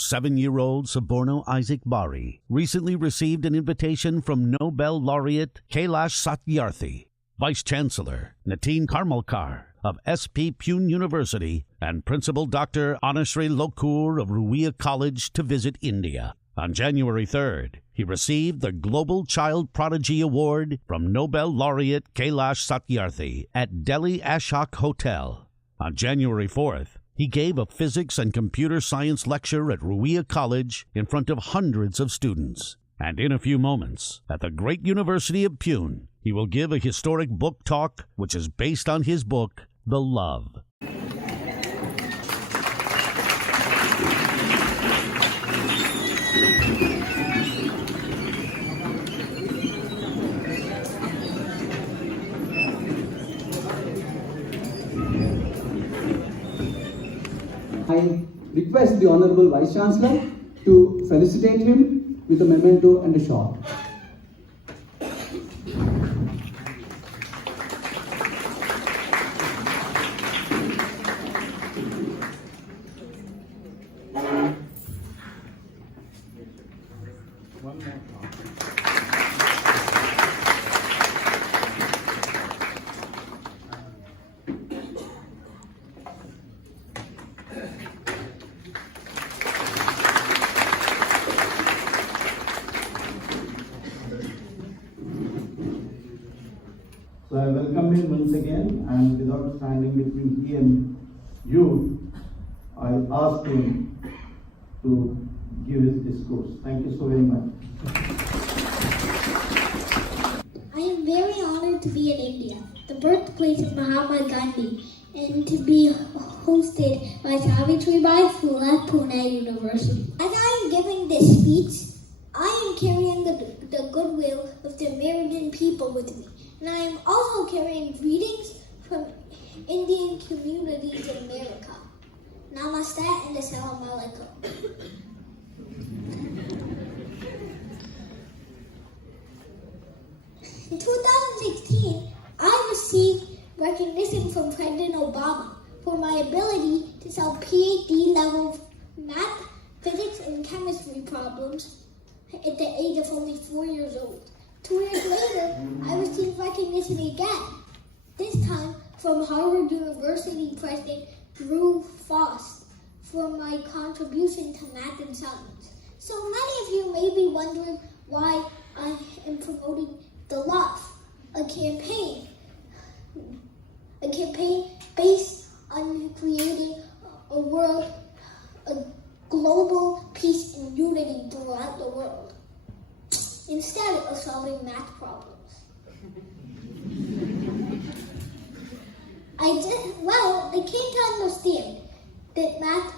7-year-old Soborno Isaac Bari recently received an invitation from Nobel laureate Kailash Satyarthi, Vice Chancellor Nitin Karmalkar of SP Pune University, and Principal Dr. Anushree Lokur of Ruia College to visit India. On January 3rd, he received the Global Child Prodigy Award from Nobel laureate Kailash Satyarthi at Delhi Ashok Hotel. On January 4th, he gave a physics and computer science lecture at Ruia College in front of hundreds of students. And in a few moments, at the great University of Pune, he will give a historic book talk which is based on his book, The Love. I request the Honorable Vice Chancellor to felicitate him with a memento and a shot. One more. So I welcome him once again, and without standing between he and you, I ask him to give his discourse. Thank you so very much. I am very honored to be in India, the birthplace of Mahatma Gandhi, and to be hosted by Savitribai Phule Pune University. As I am giving this speech, I am carrying the goodwill of the American people with me. And I am also carrying greetings from Indian communities in America. Namaste and Assalamu Alaikum. In 2016, I received recognition from President Obama for my ability to solve PhD level math, physics, and chemistry problems at the age of only 4 years old. 2 years later, I received recognition again, this time from Harvard University President Drew Faust for my contribution to math and science. So many of you may be wondering why I am promoting The Love, a campaign based on creating a world, a global peace and unity throughout the world, instead of solving math problems. I came to understand that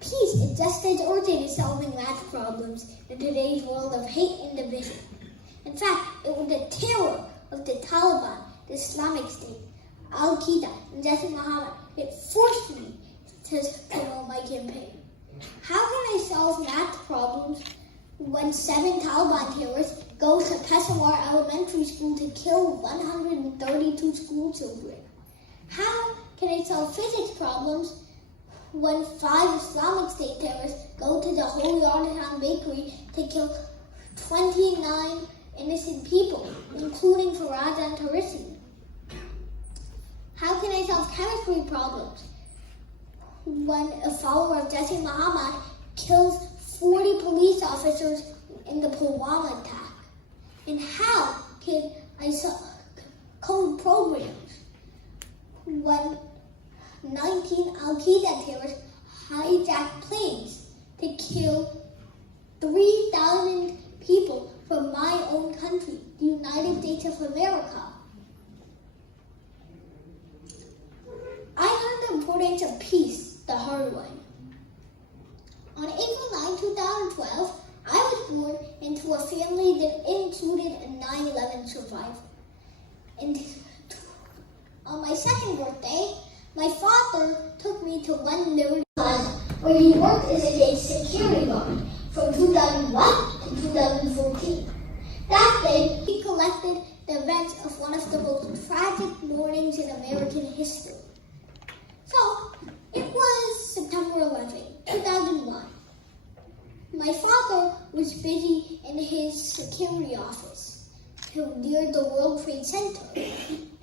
peace is just as urgent as solving math problems in today's world of hate and division. In fact, it was the terror of the Taliban, the Islamic State, Al-Qaeda, and Jaish Muhammad that forced me to promote my campaign. How can I solve math problems when 7 Taliban terrorists go to Peshawar Elementary School to kill 132 school children? How can I solve physics problems when 5 Islamic State terrorists go to the Holy Artisan Bakery to kill 29 innocent people, including Faraj and Tarisi? How can I solve chemistry problems when a follower of Jaish Muhammad kills 40 police officers in the Pulwama attack? And how can I code programs when 19 Al-Qaeda terrorists hijack planes to kill 3,000 people from my own country, the United States of America? I learned the importance of peace the hard way. On April 9, 2012, I was born into a family that included a 9/11 survivor. And on my second birthday, my father took me to One Liberty Plaza, where he worked as a security guard from 2001 to 2014. That day, he collected the events of one of the most tragic mornings in American history. So, it was September 11th, 2001. My father was busy in his security office near the World Trade Center.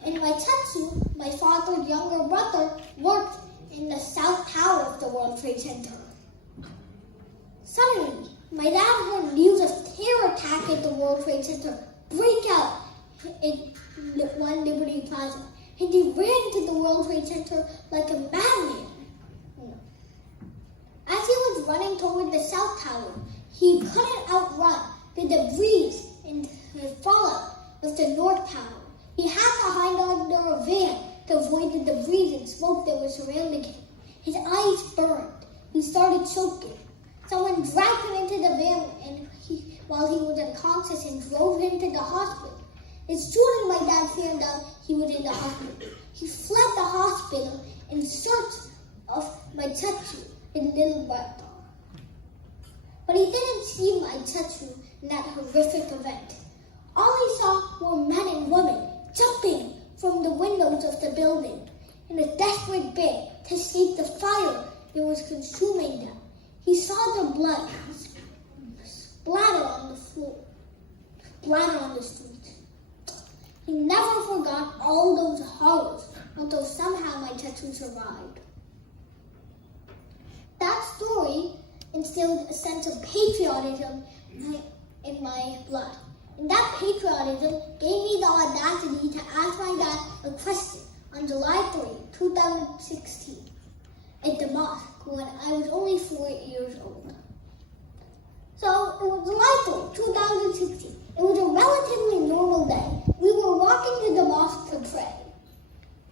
And my Tetsu, my father's younger brother, worked in the South Tower of the World Trade Center. Suddenly, my dad heard news of terror attack at the World Trade Center break out in One Liberty Plaza, and he ran to the World Trade Center like a madman. As he was running toward the South Tower, he couldn't outrun the debris and the fallout of the North Tower. He had to hide under a van to avoid the debris and smoke that was surrounding him. His eyes burned. He started choking. Someone dragged him into the van while he was unconscious and drove him to the hospital. As soon as my dad found out he was in the hospital, he fled the hospital in search of my Tetsu, his little brother. But he didn't see my Tetsu in that horrific event. All he saw were men and women jumping from the windows of the building in a desperate bid to escape the fire that was consuming them. He saw the blood splatter on the floor, splatter on the street. He never forgot all those horrors until somehow my Tetsu survived. That story instilled a sense of patriotism in my blood. And that patriotism gave me the audacity to ask my dad a question on July 3, 2016, at the mosque when I was only 4 years old. So it was July 3, 2016. It was a relatively normal day. We were walking to the mosque to pray,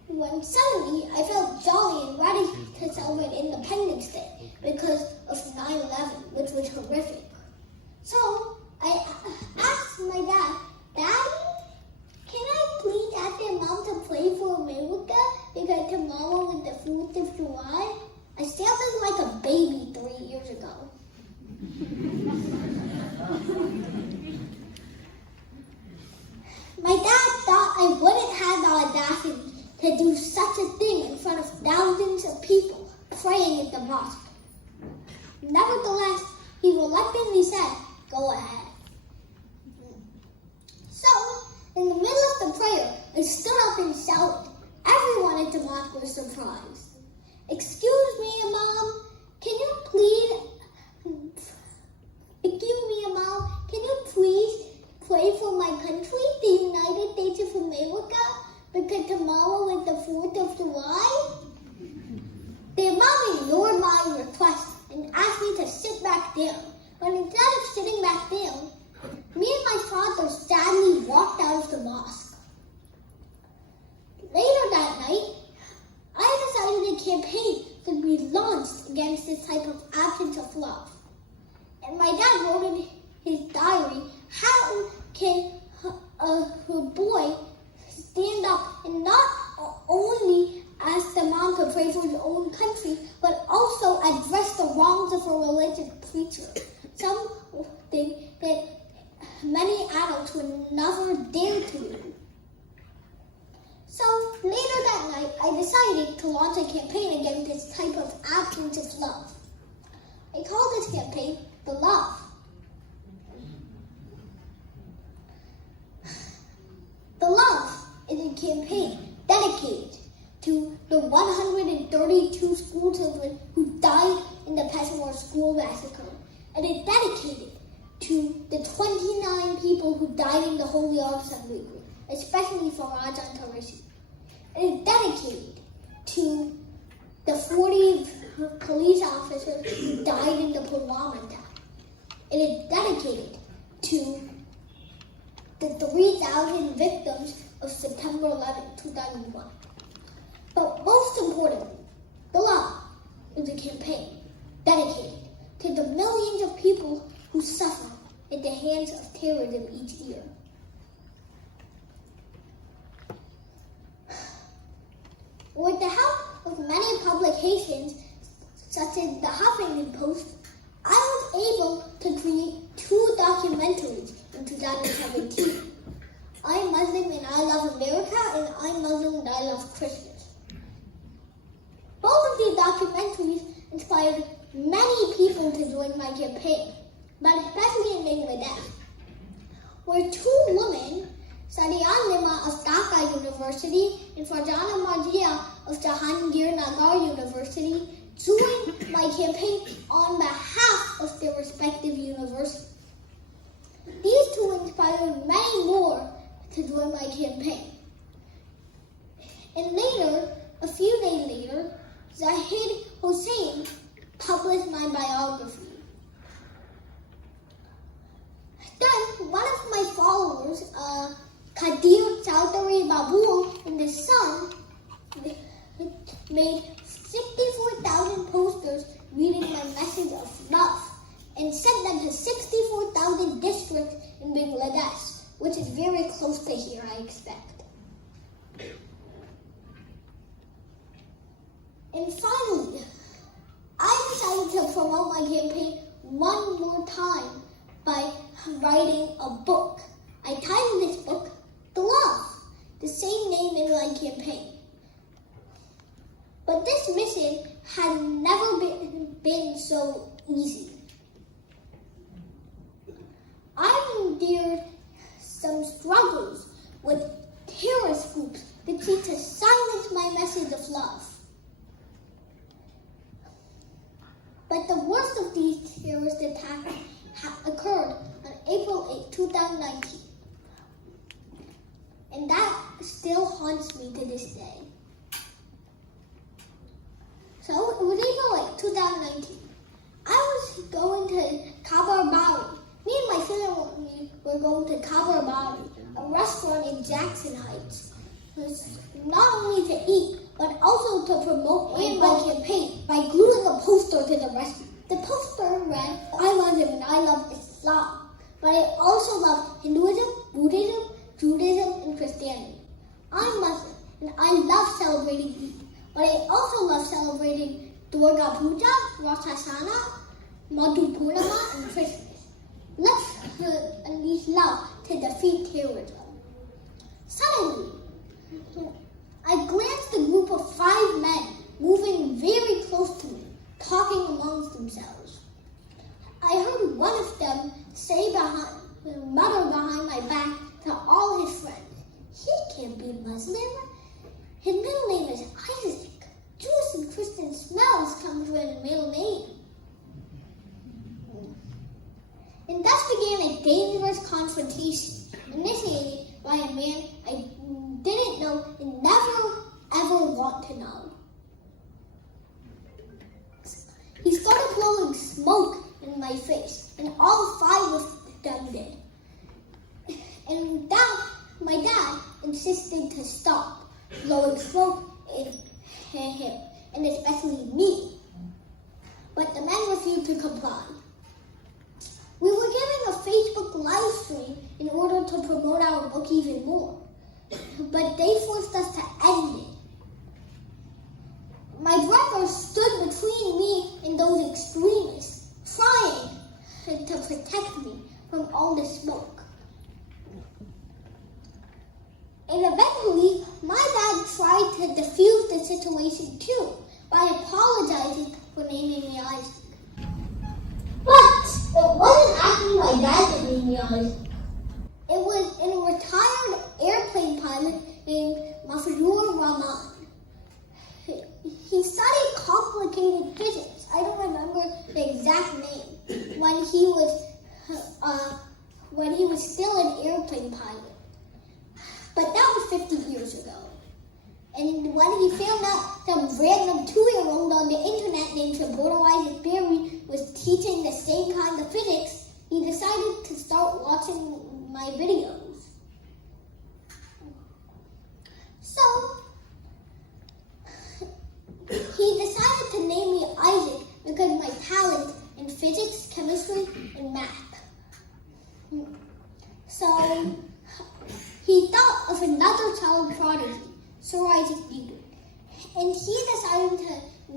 when suddenly I felt jolly and ready to celebrate Independence Day because of 9/11, which was horrific. So I asked my dad, "Daddy, can I please ask your mom to pray for America because tomorrow is the 4th of July?" I sounded like a baby 3 years ago. My dad thought I wouldn't have the audacity to do such a thing in front of thousands of people praying at the mosque. Nevertheless, he reluctantly said, "Go ahead." So, in the middle of the prayer, I stood up and shouted. Everyone at the mosque was surprised. "Excuse me, Mom, can you please pray for my country, the United States of America, because tomorrow is the 4th of July? The Imam ignored my request and asked me to sit back down. But instead of sitting back down, me and my father sadly walked out of the mosque. Later that night, I decided a campaign to be launched against this type of absence of love. And my dad wrote in his diary, how can a boy stand up and not only ask the mom to pray for his own country, but also address the wrongs of a religious preacher, something that many adults would never dare to do. So later that night, I decided to launch a campaign against this type of absence of love. I called this campaign The Love. The Love is a campaign dedicated to the 132 school children who died in the Peshawar school massacre. And it's dedicated to the 29 people who died in the Holy Assembly Group, especially Faraj and Tarishi. It is dedicated to the 40 police officers who died in the Pulwama attack. It is dedicated to the 3,000 victims of September 11, 2001. But most importantly, The Love is a campaign dedicated to the millions of people who suffer at the hands of terrorism each year. With the help of many publications, such as the Huffington Post, I was able to create 2 documentaries in 2017. I'm Muslim and I Love America, and I'm Muslim and I Love Christmas. Both of these documentaries inspired many people to join my campaign, but especially in Bangladesh, where two women, Sadian Lima of Dhaka University and Farjana Marjia of Jahangir University, joined my campaign on behalf of their respective universities. These two inspired many more to join my campaign. And later, a few days later, Zahid Hussain published my biography. Then, one of my followers, Kadir Chowdhury Babul and his son, made 64,000 posters reading my message of love and sent them to 64,000 districts in Bangladesh, which is very close to here, I expect. And finally, I decided to promote my campaign one more time by writing a book. I titled this book, The Love, the same name in my campaign. But this mission had never been so easy. I endured some struggles with terrorist groups that seek to silence my message of love. But the worst of these terrorist attacks occurred on April 8, 2019. And that still haunts me to this day. So it was April 8, 2019. I was going to Kabar Bari. Me and my family were going to Kabar Bari, a restaurant in Jackson Heights. It was not only to eat, but also to promote my campaign by gluing a poster to the restaurant. The poster read, I love him and I love Islam, but I also love Hinduism, Buddhism, Judaism, and Christianity. I'm Muslim and I love celebrating Eid, but I also love celebrating Durga Puja, Rosh Hashanah, Madhu Purnima, and Christmas. Let's unleash love to defeat terrorism. Suddenly, I glanced at a group of 5 men moving very close to me, talking amongst themselves. I heard one of them mutter behind my back to all his friends, he can't be Muslim. His middle name is Isaac. Jewish and Christian smells come from his middle name. And thus began a dangerous confrontation, initiated by a man I didn't know and never ever want to know. He started blowing smoke in my face, and all 5 of them did. And my dad insisted to stop blowing smoke in him, and especially me. But the men refused to comply. We were giving a Facebook live stream in order to promote our book even more, but they forced us to end it. My brother stood between me and those extremists, trying to protect me from all the smoke. And eventually, my dad tried to defuse the situation too by apologizing for naming me Isaac. But it wasn't actually my dad that named me Isaac. It was a retired airplane pilot named Mafizur Rahman. He studied complicated physics. I don't remember the exact name when he was still an airplane pilot. But that was 50 years ago. And when he found out some random 2-year-old on the internet named Soborno Isaac Berry was teaching the same kind of physics, he decided to start watching my videos. So, he decided to name me Isaac because of my talent in physics, chemistry, and math. So, he thought of another child prodigy, Sir Isaac Newton, and he decided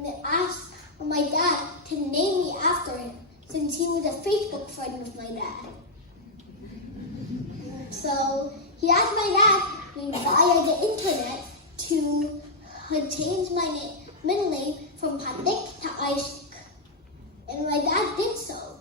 to ask my dad to name me after him, since he was a Facebook friend of my dad. So he asked my dad via the internet to change my middle name from Panik to Isaac. and my dad did so.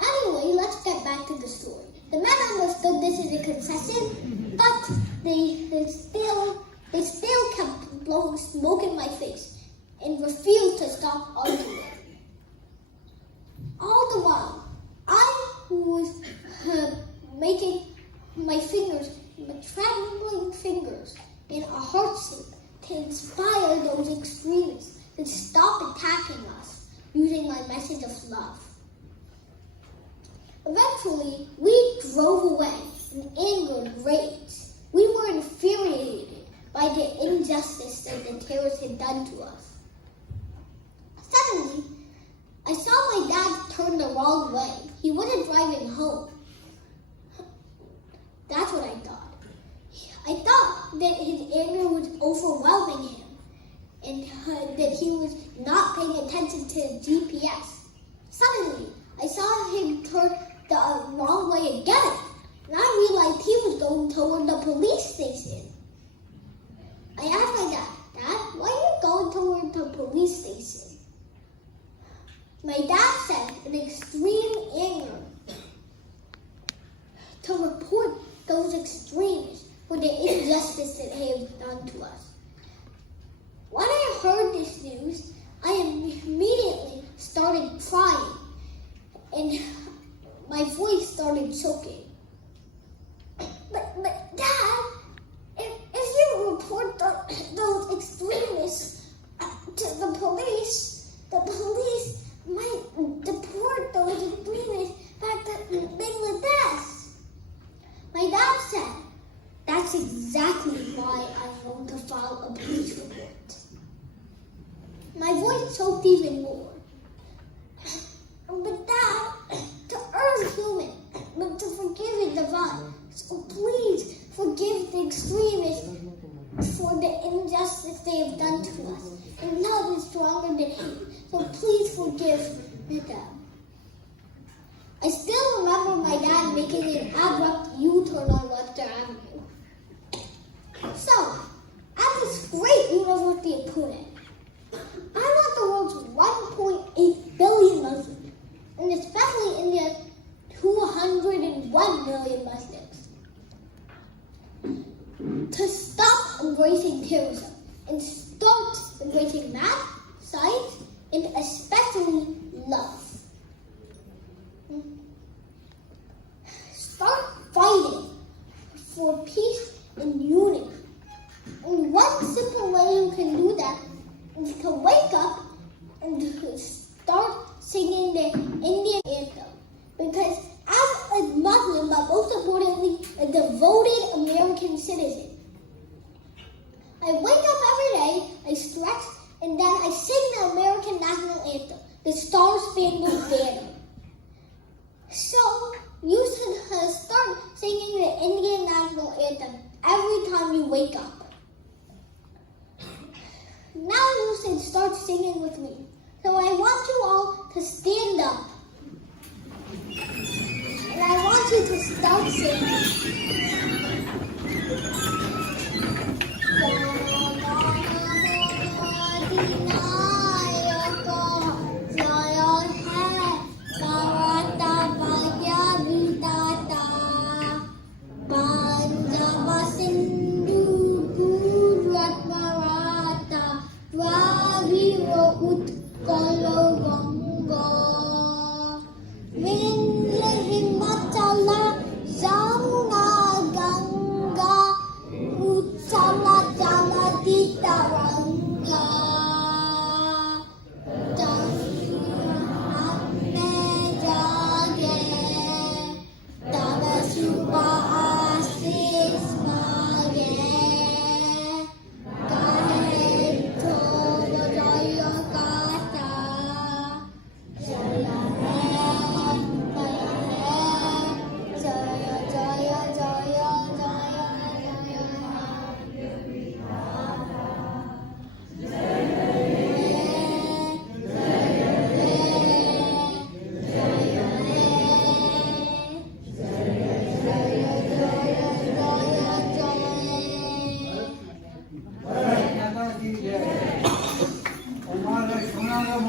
Anyway, let's get back to the story. The men understood this as a concession, but they still kept blowing smoke in my face and refused to stop arguing. All the while, I was making my fingers, my trembling fingers, in a heart shape to inspire those extremists to stop attacking us using my message of love. Eventually, we drove away in anger and rage. We were infuriated by the injustice that the terrorists had done to us. Suddenly, I saw my dad turn the wrong way. He wasn't driving home. That's what I thought. I thought that his anger was overwhelming him and that he was not paying attention to his GPS. Suddenly, I saw him turn the wrong way again, and I realized he was going toward the police station. I asked my dad, "Dad, why are you going toward the police station?" My dad said in extreme anger to report those extremists for the injustice that they have done to us. When I heard this news, I immediately started crying and my voice started choking. But Dad, if you report those extremists to the police might deport those extremists back to Bangladesh. My dad said, "That's exactly why I want to file a police report." My voice choked even more. But Dad, to err is human, but to forgive is divine. So please forgive the extremists for the injustice they have done to us. And love is stronger than hate. So please forgive them. I still remember my dad making an abrupt U-turn on Webster Avenue. So, at this great university of Pune, I want the world's 1.8 billion Muslims, and especially India's 201 million Muslims, to stop embracing terrorism and start embracing math, science, and especially love. Start fighting for peace and unity. And one simple way you can do that is to wake up and to start singing the Indian anthem. Because as a Muslim, but most importantly, a devoted American citizen, I wake up every day, I stretch, and then I sing the American national anthem, the Star-Spangled Banner. So, you should start singing the Indian national anthem every time you wake up. Now you should start singing with me. So I want you all to stand up. And I want you to start singing.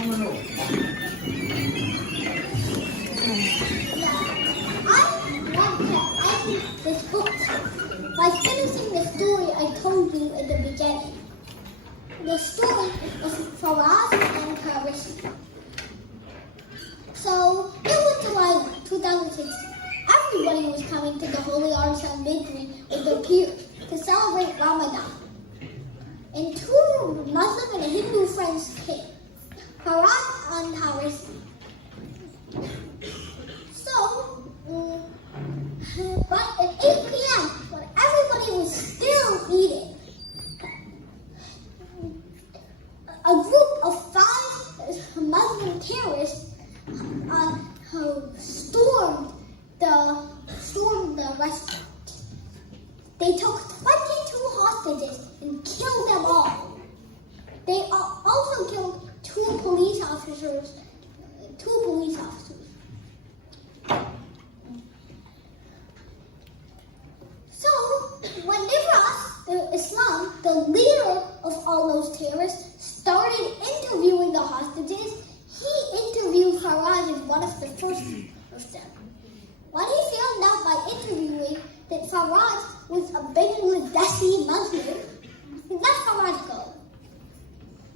I end this book by finishing the story I told you in the beginning. The story of Faraz and Karisi. So, it was July 2006. Everybody was coming to the Holy Artisan Bakery with their peers to celebrate Ramadan. And two Muslim and Hindu friends came, Faraz and Karisi. So, but at 8 p.m., when everybody was still eating, a group of 5 Muslim terrorists stormed the restaurant. They took 22 hostages and killed them all. They also killed two police officers. So, when Nibras, Islam, the leader of all those terrorists, started interviewing the hostages, he interviewed Faraz as one of the first of them. When he found out by interviewing that Faraz was a Bangladeshi Muslim, he let Faraz go.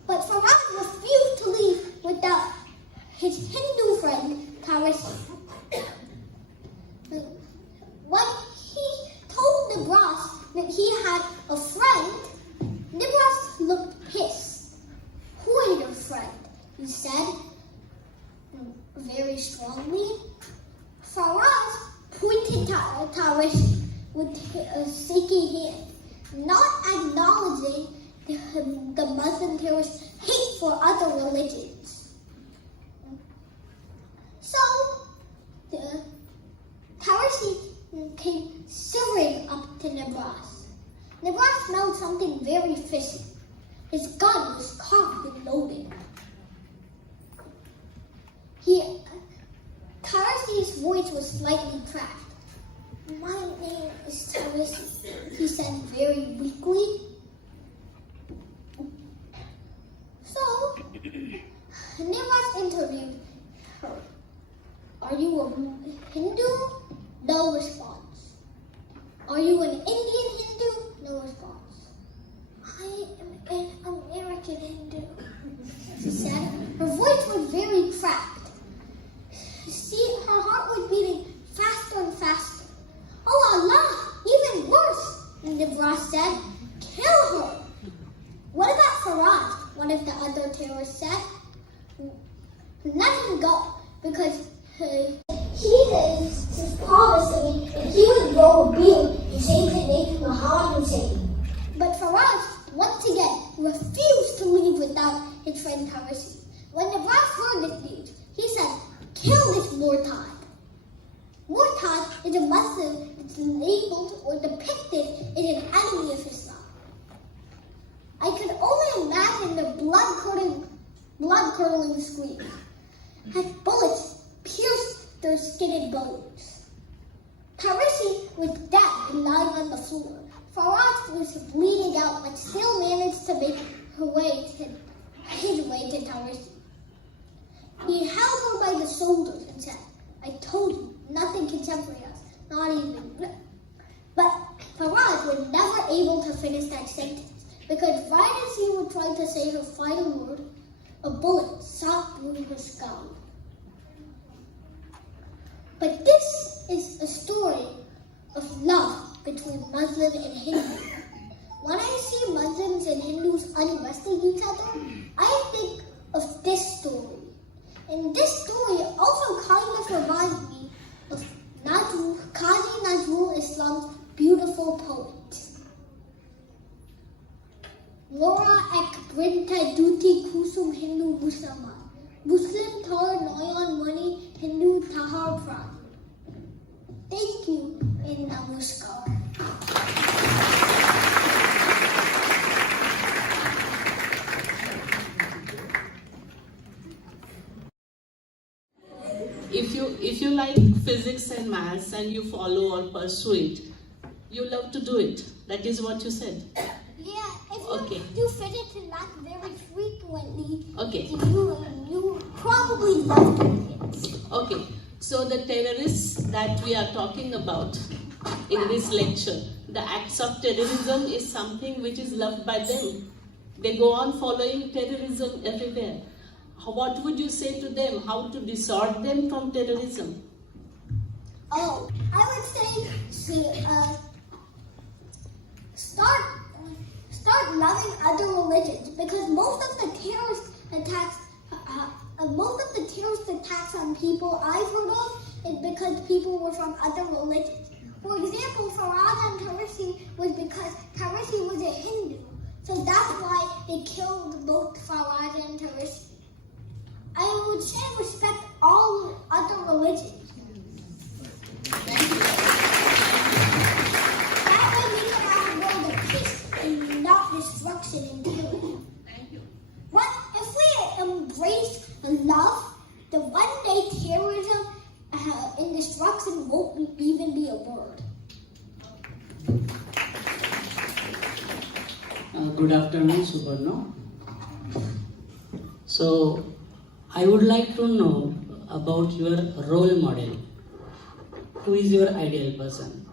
But Faraz refused to leave without his Hindu friend, Karisi. When he told Nibras that he had a friend, Nibras looked pissed. Who is your friend? He said very strongly. Faraz pointed to Karisi with a shaky hand, not acknowledging the Muslim terrorists' hate for other religions. So, Karisi came shivering up to Nibras. Nibras smelled something very fishy. His gun was cocked and loaded. Karisi's voice was slightly cracked. My name is Karisi, he said very weakly. So, Nibras interviewed her. Are you a Hindu? No response. Are you an Indian Hindu? No response. I am an American Hindu, she said. Her voice was very cracked. Her heart was beating faster and faster. Oh Allah, even worse, Nibras said. Kill her. What about Faraz? One of the other terrorists said. Let him go, because he is promising that he would grow a beard and change the name to Muhammad Hussein. But Faraz, once again, refused to leave without his friend Karisi. When Nibras heard this news, he said, kill this Murtad. Murtad is a Muslim that's labeled or depicted as an enemy of Islam. I could only imagine the blood-curdling screams as bullets pierced their skin and bones. Karisi was dead and lying on the floor. Faraz was bleeding out but still managed to make his way to Karisi. He held her by the shoulders and said, I told you, nothing can separate us, not even. But Faraz was never able to finish that sentence because right as he was trying to say her final word, a bullet shot through her skull. But this is a story of love between Muslim and Hindu. When I see Muslims and Hindus unresting each other, I think of this story. And this story also kind of reminds me of Qazi Nazrul Islam's beautiful poet. Mora ek brinta duti kusum Hindu Musliman. Muslim tar noyan money Hindu tahar pran. Thank you and namaskar. If you like physics and maths and you follow or pursue it, you love to do it. That is what you said. Yeah, if you do physics and maths very frequently, okay. you love campaigns. Okay, so the terrorists that we are talking about in this lecture, the acts of terrorism is something which is loved by them. They go on following terrorism everywhere. What would you say to them? How to dissuade them from terrorism? Oh, I would say start loving other religions, because most of the terrorist attacks on people I've heard of is because people were from other religions. For example, Faraj and Tarisi was because Tarisi was a Hindu, so that's why they killed both Faraj and Tarisi. I would say respect all other religions. That way we can have a world of peace and not destruction and killing. What if we embrace love? The one day terrorism and destruction won't even be a word. Good afternoon, Soborno. So, I would like to know about your role model. Who is your ideal person?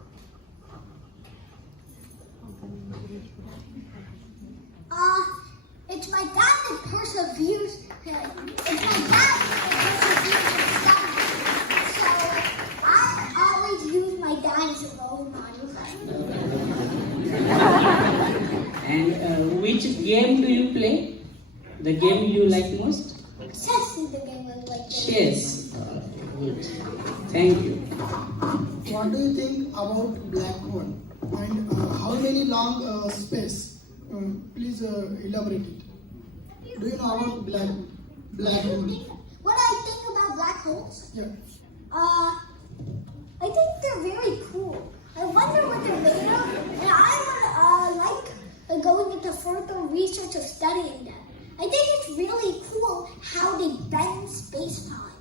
It's my dad that perseveres. It's my dad that perseveres in study. So I always use my dad as a role model. And which game do you play? The game you like most? Chess is the game I like. Chess. Good. Thank you. What do you think about black hole and how many long space? Please elaborate it. Do you know about black hole? What I think about black holes? Yeah. I think they're very cool. I wonder what they're made of, and I would like going into further research of studying them. I think it's really cool how they bend space-time.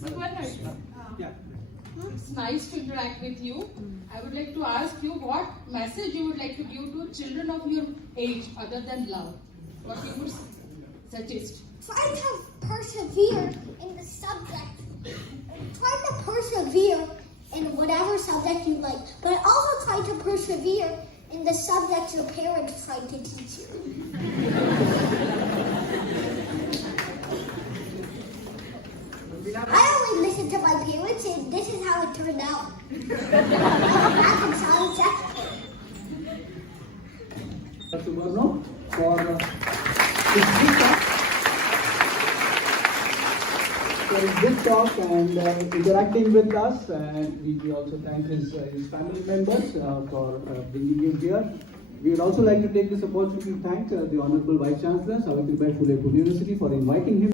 Soborno, it's nice to interact with you. I would like to ask you what message you would like to give to children of your age other than love. What you would suggest? Try to persevere in the subject. Try to persevere in whatever subject you like, but also try to persevere in the subject your parents tried to teach you. I always listen to my parents, and this is how it turned out. I can sound technical. Soborno for his good talk and interacting with us, and we also thank his family members for bringing him here. We would also like to take this opportunity to thank the Honorable Vice Chancellor, Savitribai Phule Pune University, for inviting him